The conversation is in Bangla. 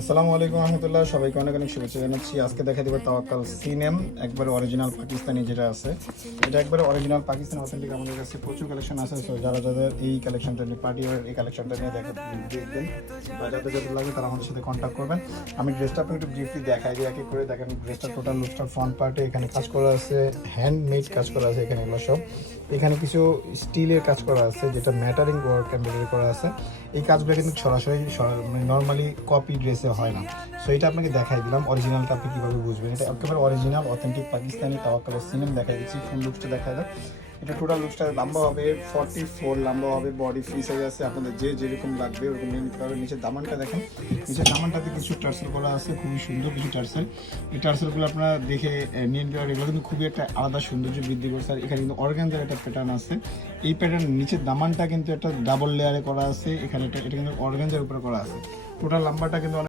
আসসালামু আলাইকুম রহমতুল্লাহ, সবাইকে অনেক অনেক শুভেচ্ছা জানাচ্ছি। আজকে দেখা দেবে তাওয়াক্কাল সিনেম, একবারে অরিজিনাল পাকিস্তানি যেটা আছে, এটা একবারে অরিজিনাল পাকিস্তানি অথেন্টিক। আমাদের কাছে প্রচুর কালেকশন আছে। সো যারা যাদের এই কালেকশনটা নিয়ে পার্টি ওয়ার এই কালেকশনটা নিয়ে দেখবেন বা যাদের যাদের লাগবে তারা আমাদের সাথে কন্ট্যাক্ট করবেন। আমি ড্রেসটা আপনাকে একটু ব্রিফলি দেখাই দিই, এক এক করে দেখেন। ড্রেসটা টোটাল লুকসটা ফ্রন্ট পার্টে এখানে কাজ করা আছে, হ্যান্ডমেড কাজ করা আছে এখানে, এগুলো সব। এখানে কিছু স্টিলের কাজ করা আছে, যেটা ম্যাটারিং ওয়ার্ক এমব্রয়ডারি করা আছে। এই কাজগুলো কিন্তু সরাসরি মানে নর্মালি কপি ড্রেসে হয় না। সো এটা আপনাকে দেখাই দিলাম, অরিজিনালটা আপনি কীভাবে বুঝবেন। এটা একেবারে অরিজিনাল অথেন্টিক পাকিস্তানি তাওয়াক্কালের সিনেম দেখাই দিচ্ছি। ফুল লুকসটা দেখাই দাও। এটা টোটাল লুকসটা লম্বা হবে 44 লম্বা হবে, বডি ফ্রি সাইজ আছে। আপনাদের যে যেরকম লাগবে ওরকম নিয়ে নিতে পারবেন। নিচের দামানটা দেখেন, নিচের দামানটাতে কিছু টার্সেল করা আছে, খুবই সুন্দর কিছু টার্সেল। এই টার্সেলগুলো আপনারা দেখে নিয়ে নিতে পারবেন। এগুলো কিন্তু খুবই একটা আলাদা সৌন্দর্য বৃদ্ধি করছে। আর এখানে কিন্তু অর্গানজার একটা প্যাটার্ন আছে। এই প্যাটার্ন নিচের দামানটা কিন্তু একটা ডাবল লেয়ারে করা আছে। এখানে এটা কিন্তু অর্গানজার উপরে করা আছে। টোটাল লম্বাটা কিন্তু